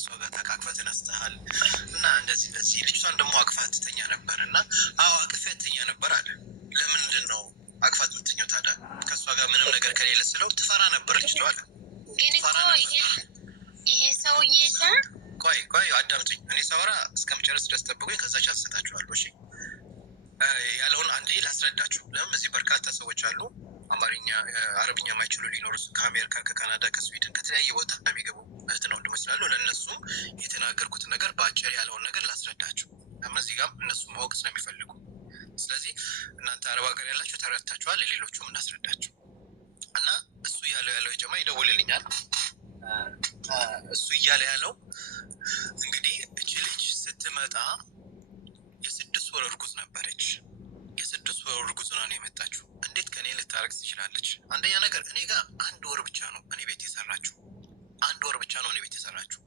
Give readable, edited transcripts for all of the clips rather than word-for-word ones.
ከሷ ጋር ተቃቅፈህ ተነስተሃል እና እንደዚህ ልጅቷን ደግሞ አቅፋት ትተኛ ነበር እና አዎ አቅፋት ትተኛ ነበር አለ። ለምንድን ነው አቅፋት የምትተኛው ታዲያ? ከሷ ጋር ምንም ነገር ከሌለ ስለው ትፈራ ነበር ልጅቷ አለ። ግን እኮ ይሄ ሰውዬ ቆይ አዳምጡኝ። እኔ ሳወራ እስከምጨርስ ድረስ ጠብቁኝ። ከዛ ቻንስ ሰጣችኋለሁ። እሺ ያለውን አንዴ ላስረዳችሁ። ለምን እዚህ በርካታ ሰዎች አሉ አማርኛ አረብኛ የማይችሉ ሊኖሩ ከአሜሪካ ከካናዳ ከስዊድን ከተለያየ ቦታ የሚገቡ እህትና ወንድሞች ስላሉ ለእነሱም የተናገርኩት ነገር በአጭር ያለውን ነገር ላስረዳችሁ። ለምን እዚህ ጋር እነሱ ማወቅ ስለሚፈልጉ። ስለዚህ እናንተ አረብ ሀገር ያላችሁ ተረድታችኋል፣ ለሌሎቹም እናስረዳችሁ እና እሱ ያለው የጀማ ይደውልልኛል። እሱ እያለ ያለው እንግዲህ እቺ ልጅ ስትመጣ የ6 ወር እርጉዝ ነበረች። የ6 ወር እርጉዝ ነው የመጣችው። እንዴት ከኔ ልታረግዝ ትችላለች? አንደኛ ነገር እኔ ጋር 1 ወር ብቻ ነው እኔ ቤት የሰራችው። 1 ወር ብቻ ነው እኔ ቤት የሰራችው።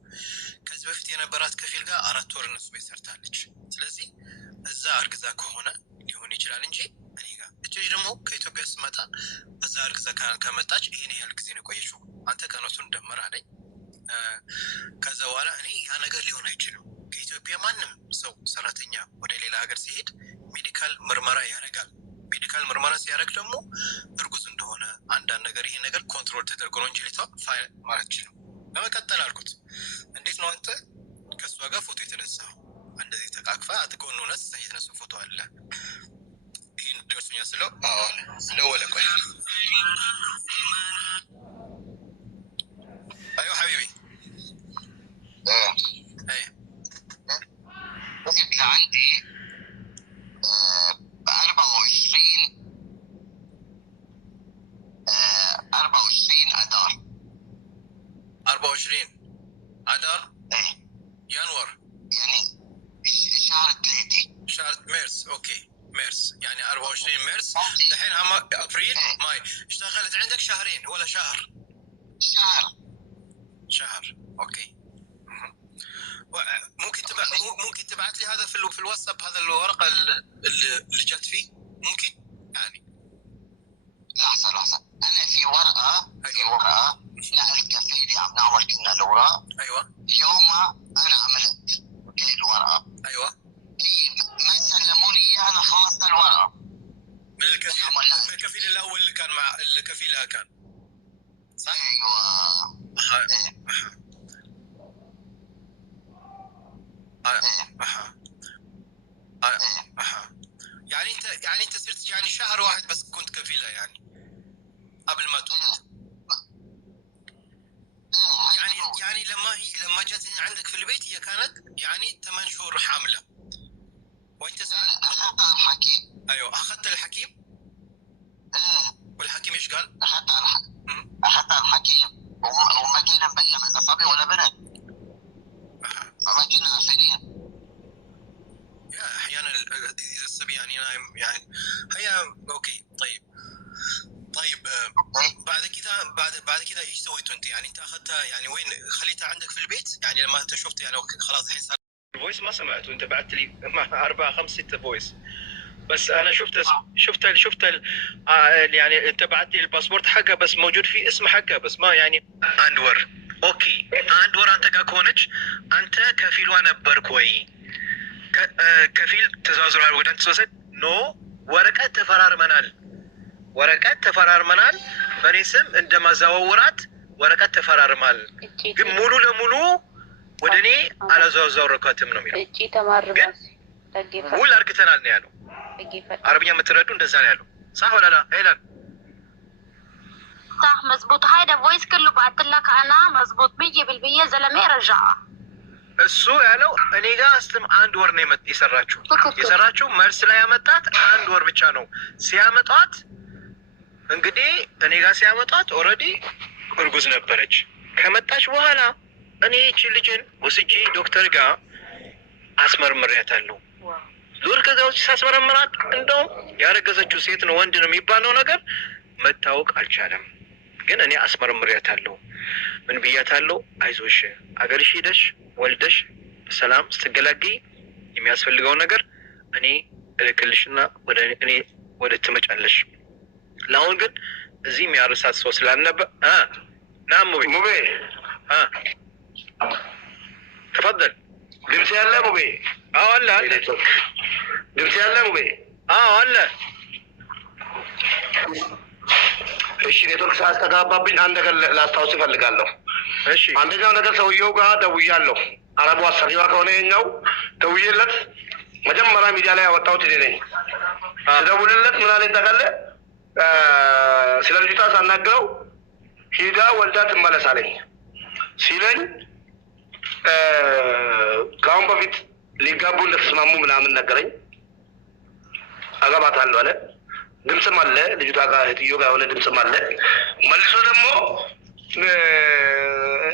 ከዚህ በፊት የነበራት ከፊል ጋር 4 ወር እነሱ ቤት ሰርታለች። ስለዚህ እዛ አርግዛ ከሆነ ሊሆን ይችላል እንጂ እኔ ጋር እቺ ደግሞ ከኢትዮጵያ ስትመጣ እዛ አርግዛ ከመጣች ይሄን ያህል ጊዜ ነው ቆየችው። አንተ ቀኖቱን ደምር አለኝ። ከዛ በኋላ እኔ ያ ነገር ሊሆን አይችልም። ከኢትዮጵያ ማንም ሰው ሰራተኛ ወደ ሌላ ሀገር ሲሄድ ሜዲካል ምርመራ ያደርጋል። ሜዲካል ምርመራ ሲያደርግ ደግሞ እርጉዝ እንደሆነ አንዳንድ ነገር ይሄ ነገር ኮንትሮል ተደርጎ ነው እንጂ ሊቷ ፋይል ማለት ይችላል። በመቀጠል አልኩት እንዴት ነው አንተ ከእሷ ጋር ፎቶ የተነሳው? እንደዚህ ተቃቅፋ አትጎን ሆነ የተነሱ ፎቶ አለ። ይህን ደርሶኛ ስለው አዋለ ስለወለ ቆይ ايوه حبيبي ايه اللي عندي 24 اذار 24 اذار ايه يناير يعني شهر 3 شهر مارس. اوكي مارس يعني 24 مارس. الحين هم ابريل ماي اشتغلت عندك شهرين ولا شهر؟ شهر. اوكي ممكن تبعت لي هذا في الواتساب هذا الورقه اللي جت فيه ممكن يعني لحظه انا في ورقه لا الكفيل عم نعمل كنا الاوراق. ايوه يوم انا عملت اوكي الورقه. ايوه هي ما سلموني اياها انا خلصت الورقه من الكفيل الاول اللي كان مع الكفيلها كان صح؟ ايوه يعني انت صرت يعني شهر واحد بس كنت كفيلها يعني قبل ما تولد. يعني لما جت عندك في البيت هي كانت يعني 8 شهور حامله وانت اخذت الحكيم. ايوه اخذت الحكيم. والحكيم ايش قال؟ اخذت الحكيم وما كنا مبين اذا صبي ولا بنت. ما كنا عارفين. يا احيانا اذا الصبي يعني نايم يعني هي اوكي طيب بعد كذا ايش سويتوا انت؟ يعني انت اخذتها يعني وين خليتها عندك في البيت؟ يعني لما انت شفت يعني خلاص الحين صار الفويس ما سمعته انت بعت لي 4 5 6 فويس بس انا شفت يعني انت بعت لي الباسبورت حقها بس موجود فيه اسم حقها بس ما يعني اندور. اوكي اندور انت كونج انت كفيل ونبرك وي كفيل تزازرال ودنت سوسد نو ወረቀት ተፈራርመናል በኔ ስም እንደማዛወራት ወረቀት ተፈራርማል ግን ሙሉ ለሙሉ ወደኔ አላዛወረኳትም ነው የሚለው። እጪ ተማርባስ ተገፈ ውል አርግተናል ነው ያለው። አረብኛ የምትረዱ እንደዛ ነው ያለው። صح ولا لا ايلان؟ صح مزبوط. هيدا فويس كله بعت لك انا مزبوط 100% زلمه رجعها እሱ ያለው እኔ ጋር አስተም 1 ወር ነው የሰራችሁ መልስ ላይ ያመጣት 1 ወር ብቻ ነው ሲያመጣት። እንግዲህ እኔ ጋር ሲያመጣት ኦሬዲ እርጉዝ ነበረች። ከመጣች በኋላ እኔ እቺ ልጅን ወስጄ ዶክተር ጋር አስመርምሪያታለሁ። ዙር ከዛው ሳስመረምራት እንደው ያረገዘችው ሴት ነው ወንድ ነው የሚባለው ነገር መታወቅ አልቻለም። ግን እኔ አስመርምሪያታለሁ። ምን ብያታለሁ? አይዞሽ አገርሽ ሄደሽ ወልደሽ በሰላም ስትገላገይ የሚያስፈልገው ነገር እኔ እልክልሽና ወደ ትመጫለሽ። ለአሁን ግን እዚህ የሚያርሳት ሰው ስላልነበረ ሙቤ تفضل. ድምጽ ያለ ሙቤ? አዎ አለ አለ። ድምጽ ያለ ሙቤ? አዎ አለ። እሺ ኔትወርክ ሳያስተጋባብኝ አንድ ነገር ላስታውስ እፈልጋለሁ። እሺ አንደኛው ነገር ሰውየው ጋር ደውያለሁ። አረቡ አሰሪዋ ከሆነ የኛው ደውዬለት መጀመሪያ ሚዲያ ላይ ያወጣሁት እኔ ነኝ። ስደውልለት ምን አለኝ ታውቃለህ? ስለ ልጅቷ ሳናግረው ሂዳ ወልዳ ትመለስ አለኝ ሲለኝ ከአሁን በፊት ሊጋቡ እንደተስማሙ ምናምን ነገረኝ። አገባታለሁ አለ። ድምፅም አለ ልጅቷ ጋር እህትዮ ጋር የሆነ ድምፅም አለ። መልሶ ደግሞ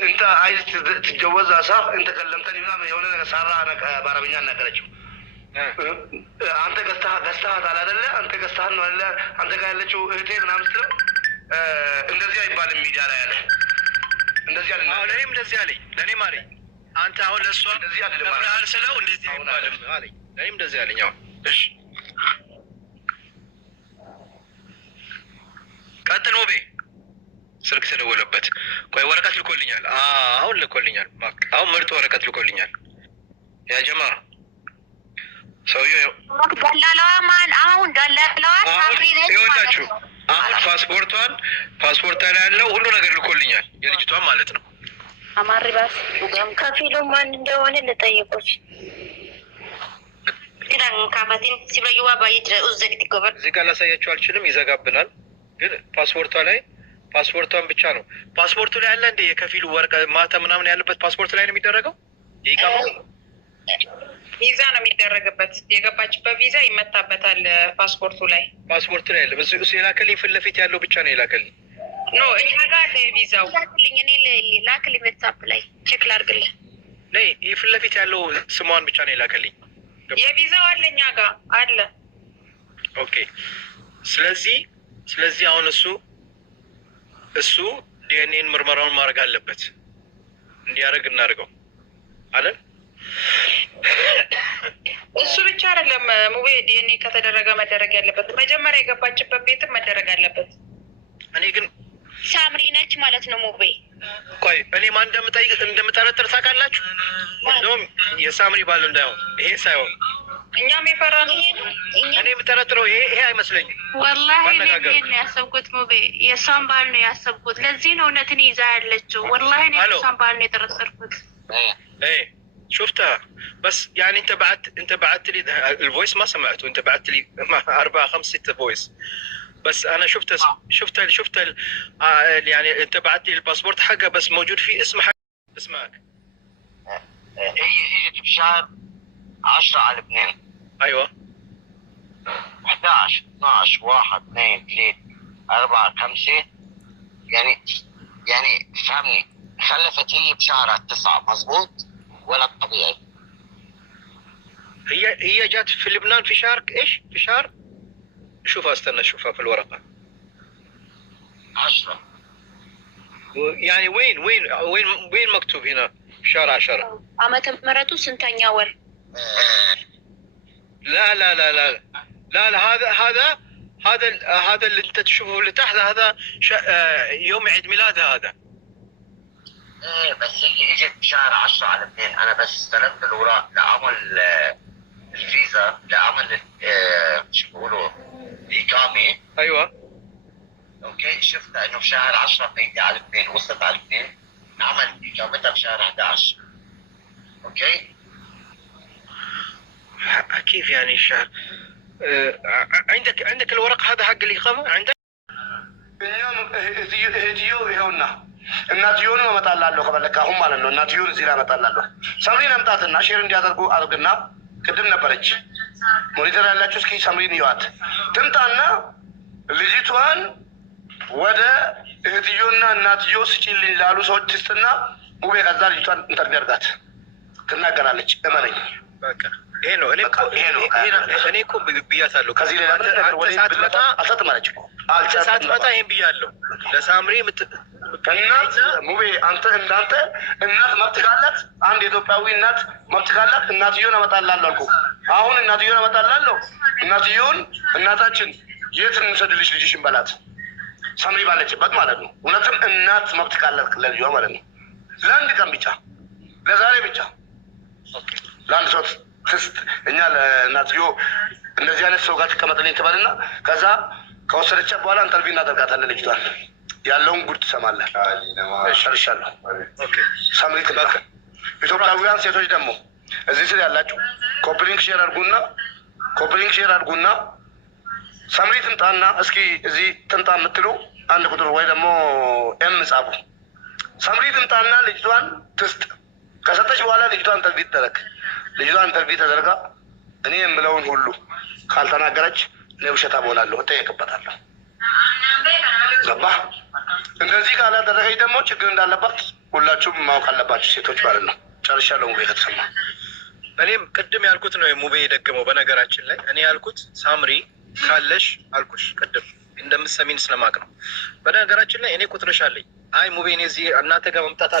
እንተ አይዝ ትጀወዝ አሳ እንተ ከለምተን ምናምን የሆነ ነገር ሳራ በአረብኛ ነገረችው። አንተ ገዝተሃታል አይደለ? አንተ ገዝተሃል ነው አይደለ? አንተ ጋር ያለችው እህቴ ምናምን ስትለው እንደዚህ አይባልም ሚዲያ ላይ አለ። እንደዚህ አለ። አዎ ለኔም እንደዚህ አለኝ። ለኔም አለኝ አንተ አሁን ለሷ እንደዚህ አለ ለማለት ስለው እንደዚህ አይባልም አለኝ። ለኔም እንደዚህ አለኝ። አዎ እሺ ቀጥል ውቤ። ስልክ ተደወለበት። ቆይ ወረቀት ልኮልኛል። አሁን ልኮልኛል። አሁን ምርጥ ወረቀት ልኮልኛል። ያ ጀማ ሰውዬው ደላላዋ ማን? አሁን ደላላዋ ሳምሪ ነች ማለት ነው። አሁን ፓስፖርት ላይ ያለው ሁሉ ነገር ልኮልኛል። የልጅቷን ማለት ነው። አማሪ ባስ ከፊሉ ማን እንደሆነ ልጠይቁት። ኢራን ካፋቲን ሲበዩዋ ባይጅ ኡዘግቲ ጎበር እዚህ ጋር ላሳያችሁ አልችልም፣ ይዘጋብናል። ግን ፓስፖርቷን ብቻ ነው። ፓስፖርቱ ላይ ያለ እንደ የከፊሉ ወርቅ ማታ ምናምን ያለበት ፓስፖርት ላይ ነው የሚደረገው። ይቃማው ቪዛ ነው የሚደረግበት። የገባችበት ቪዛ ይመታበታል ፓስፖርቱ ላይ ያለ እሱ የላከልኝ ፊት ለፊት ያለው ብቻ ነው የላከልኝ። ኖ እኛ ጋር አለ የቪዛው ላክልኝ። እኔ ላክልኝ በታፕ ላይ ቼክ ላድርግልህ። ነይ ይህ ፊት ለፊት ያለው ስሟን ብቻ ነው የላከልኝ። የቪዛው አለ እኛ ጋር አለ። ኦኬ ስለዚህ አሁን እሱ ዲኤንኤን ምርመራውን ማድረግ አለበት። እንዲያደርግ እናድርገው አይደል? እሱ ብቻ አይደለም ሙቤ፣ ዲኤንኤ ከተደረገ መደረግ ያለበት መጀመሪያ የገባችበት ቤትም መደረግ አለበት። እኔ ግን ሳምሪ ነች ማለት ነው ሙቤ። ቆይ እኔ ማን እንደምጠረጥር ታውቃላችሁ? እንደውም የሳምሪ ባል እንዳይሆን ይሄ ሳይሆን እኛም የፈራነው እኔ የምጠረጥረው ይሄ አይመስለኝም። ወላሂ እኔ ነው ያሰብኩት ሙቤ፣ የእሷን ባል ነው ያሰብኩት። ለዚህ ነው እውነትን ይዛ ያለችው። ወላሂ እኔ የእሷን ባል ነው የጠረጠርኩት። شفتها بس يعني انت بعت لي الفويس ما سمعته. انت بعت لي 4 5 6 فويس بس انا شفت يعني انت بعت لي الباسبورت حقها بس موجود فيه اسمك. هي اجت بشهر 10 على لبنان. ايوه 11 12 1 2 3 4 5 يعني فهمني. خلفت هي بشهر 9 مظبوط ولا طبيعي؟ هي جات في لبنان في شهر ايش؟ في شهر شوفها استنى شوفها في الورقة 10. يعني وين مكتوب هنا في شهر 10؟ ዓመተ ምህረቱ ስንተኛ ወር? لا لا لا لا لا لا هذا اللي انت تشوفه اللي تحت هذا يوم عيد ميلادها هذا. ايه بس هي اجت بشهر 10 على لبنان. انا بس استلمت الاوراق لعمل الفيزا لعمل شو بيقولوا الاقامه. ايوه اوكي شفتها انه بشهر 10 فايتة على لبنان وصلت على لبنان. عمل اقامتها بشهر 11. اوكي كيف يعني الشهر؟ عندك الورق هذا حق الاقامه عندك؟ እህትዮ ይኸውና እናትየውን እመጣላለሁ ከበለካ አሁን ማለት ነው። እናትየውን እዚህ ላይ እመጣላለሁ። ሰምሪን አምጣትና ሼር እንዲያደርጉ አድርግና ቅድም ነበረች ሞኒተር ያላችሁ እስኪ ሰምሪን ይዋት ትምጣና ልጅቷን ወደ እህትዮና እናትዮ ስጪልኝ ላሉ ሰዎች ትስጥና ሙቤ ከዛ ልጅቷን ኢንተርቪው አድርጋት ትናገራለች። እመነኝ በቃ ይሄ ነው። እኔ እኮ ብያታለሁ ከዚህ ሌላ ነገር ወደ ሳትመጣ አልሰጥም አለች እኮ ሳትመጣ ይሄን ብያለሁ ለሳምሪ እናት ሙቤ አንተ እንዳንተ እናት መብት ካላት አንድ ኢትዮጵያዊ እናት መብት ካላት እናትየውን አመጣላለሁ አልኩ። አሁን እናትየውን አመጣላለሁ። እናትየውን እናታችን የት እንሰድልሽ ልጅሽን በላት ሳምሪ ባለችበት ማለት ነው። እውነትም እናት መብት ካላት ለልጇ ማለት ነው። ለአንድ ቀን ብቻ ለዛሬ ብቻ ለአንድ ሰው ትስጥ። እኛ ለእናትዮ እንደዚህ አይነት ሰው ጋር ትቀመጥልኝ ትበልና ከዛ ከወሰደቻ በኋላ እንጠልቢ እናደርጋታለን። ልጅቷን ያለውን ጉድ ትሰማለህ። ጨርሻለሁ። ሳምሪ ትባክ። ኢትዮጵያውያን ሴቶች ደግሞ እዚህ ስር ያላችሁ ኮፕሊንግ ሼር አድርጉና ሳምሪ ትምጣና እስኪ እዚህ ትምጣ የምትሉ አንድ ቁጥር ወይ ደግሞ ኤም ጻፉ። ሳምሪ ትምጣና ልጅቷን ትስጥ። ከሰጠች በኋላ ልጅቷን ኢንተርቪው ትደረግ። ልጅቷን ኢንተርቪው ተደርጋ እኔ የምለውን ሁሉ ካልተናገረች እኔ ውሸታም እሆናለሁ፣ እጠየቅበታለሁ። ገባህ? እንደዚህ ካላደረገች ደግሞ ችግር እንዳለባት ሁላችሁም ማወቅ አለባችሁ፣ ሴቶች ማለት ነው። ጨርሻለሁ። ሙቤ ከተሰማ እኔም ቅድም ያልኩት ነው ሙቤ የደገመው። በነገራችን ላይ እኔ ያልኩት ሳምሪ ካለሽ አልኩሽ ቅድም እንደምትሰሚን ስለማቅ ነው። በነገራችን ላይ እኔ ቁጥርሽ አለኝ። አይ ሙቤ እኔ እዚህ እናንተ ጋር መምጣት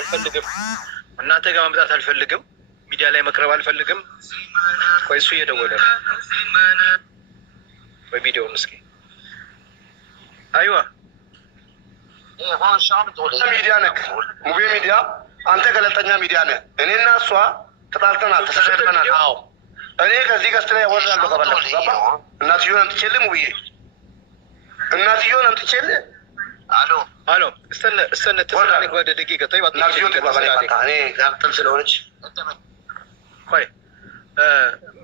አልፈልግም፣ ሚዲያ ላይ መቅረብ አልፈልግም። ቆይ እሱ እየደወለ ነው። ወይ ቪዲዮውን እስኪ አይዋ ሚዲያ ነክ ሙቤ ሚዲያ፣ አንተ ገለልተኛ ሚዲያ ነህ። እኔና እሷ ተጣልተናል፣ ተሰዳድበናል። አዎ እኔ ከዚህ ገስት ላይ ወርዳለሁ ከፈለኩ። ገባ? እናትየውን አምጥቼልህ ሙቤ፣ እናትየውን አምጥቼልህ አሎ እስተነ ተሰራኒ ወደ ደቂቃ ጠይባ እናትየውን ተባባሪ እኔ ጋር ጥል ስለሆነች ቆይ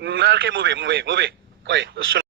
ምን አልከኝ ሙቤ ቆይ እሱ